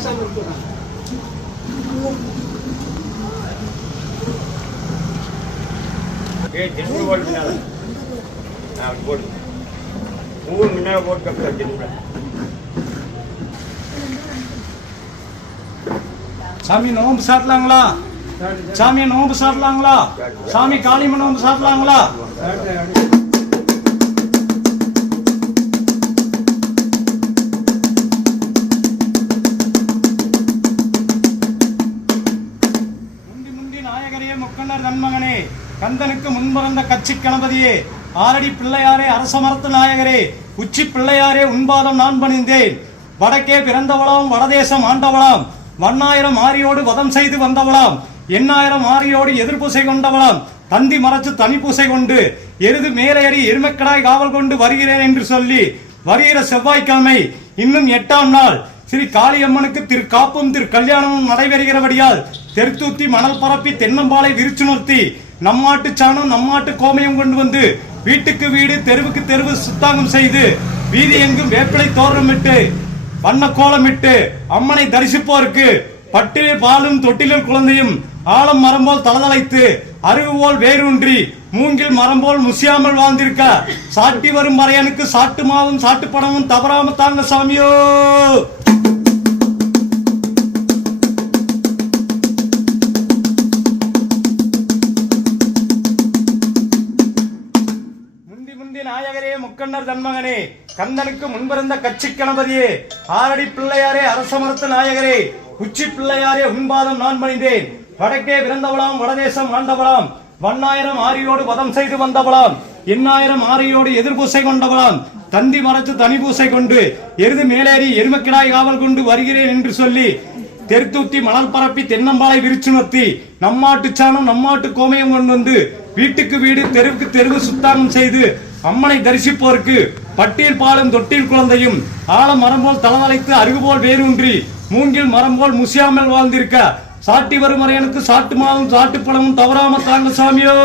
பேசாமல் இருக்கிறாங்க போட்டு கப்பல் சாமி நோன்பு சாட்டலாங்களா சாமி நோம்பு சாட்டலாங்களா சாமி காளிமன் நோம்பு சாட்டலாங்களா நாயகரே நன்மகனே கந்தனுக்கு முன்பிறந்த கட்சி கணபதியே ஆரடி பிள்ளையாரே அரசமரத்து நாயகரே உச்சி பிள்ளையாரே உன்பாதம் நான் பணிந்தேன். வடக்கே பிறந்தவளாம் வடதேசம் ஆண்டவளாம். வண்ணாயிரம் ஆரியோடு வதம் செய்து வந்தவளாம். எண்ணாயிரம் ஆரியோடு எதிர்பூசை கொண்டவளாம். தந்தி மறைச்சு தனிப்பூசை கொண்டு எருது மேலேறி எருமக்கடாய் காவல் கொண்டு வருகிறேன் என்று சொல்லி வருகிற செவ்வாய்க்கிழமை இன்னும் எட்டாம் நாள் ஸ்ரீ காளியம்மனுக்கு திரு காப்பும் திரு கல்யாணமும் நடைபெறுகிறபடியால் தெருத்தூத்தி மணல் பரப்பி தென்னம்பாலை விரிச்சு நிறுத்தி நம்மாட்டு சாணம் நம்மாட்டு கோமயம் கொண்டு வந்து வீட்டுக்கு வீடு தெருவுக்கு தெருவு சுத்தாங்கம் செய்து வீதி எங்கும் வேப்பிலை தோரணமிட்டு வண்ண கோலமிட்டு அம்மனை தரிசிப்போருக்கு பட்டிலே பாலும் தொட்டிலில் குழந்தையும் ஆலம் மரம் போல் தளதளைத்து அருகு போல் வேரூன்றி மூங்கில் மரம் போல் முசியாமல் வாழ்ந்திருக்க சாட்டி வரும் மறையனுக்கு சாட்டு மாவும் சாட்டு பணமும் தவறாம தாங்க சாமியோ! முந்தி நாயகரே முக்கண்ணர் தன்மகனே கந்தனுக்கு முன்பிருந்த கட்சி கணபதியே ஆரடி பிள்ளையாரே அரசமரத்து நாயகரே உச்சி பிள்ளையாரே உன்பாதம் நான் பணிந்தேன் வடக்கே பிறந்தவளாம் வடதேசம் ஆண்டவளாம். வண்ணாயிரம் ஆரியோடு வதம் செய்து வந்தவளாம். எண்ணாயிரம் ஆரியோடு எதிர்பூசை கொண்டவளாம். தந்தி மறைச்சு தனி பூசை கொண்டு எருது மேலேறி எருமக்கிடாய் காவல் கொண்டு வருகிறேன் என்று சொல்லி தெருத்தூத்தி மணல் பரப்பி தென்னம்பாலை விரிச்சு நிறுத்தி நம்மாட்டு சாணம் நம்மாட்டு கோமயம் கொண்டு வந்து வீட்டுக்கு வீடு தெருவுக்கு தெருவு சுத்தாங்கம் செய்து அம்மனை தரிசிப்போருக்கு பட்டியல் பாலும் தொட்டில் குழந்தையும் ஆழம் மரம் போல் தளவழைத்து அருகு போல் வேரூன்றி மூங்கில் மரம் போல் முசியாமல் வாழ்ந்திருக்க சாட்டி வரும் மறையனுக்கு சாட்டு மாவும் சாட்டு பழமும் தவறாம தாங்க சாமியோ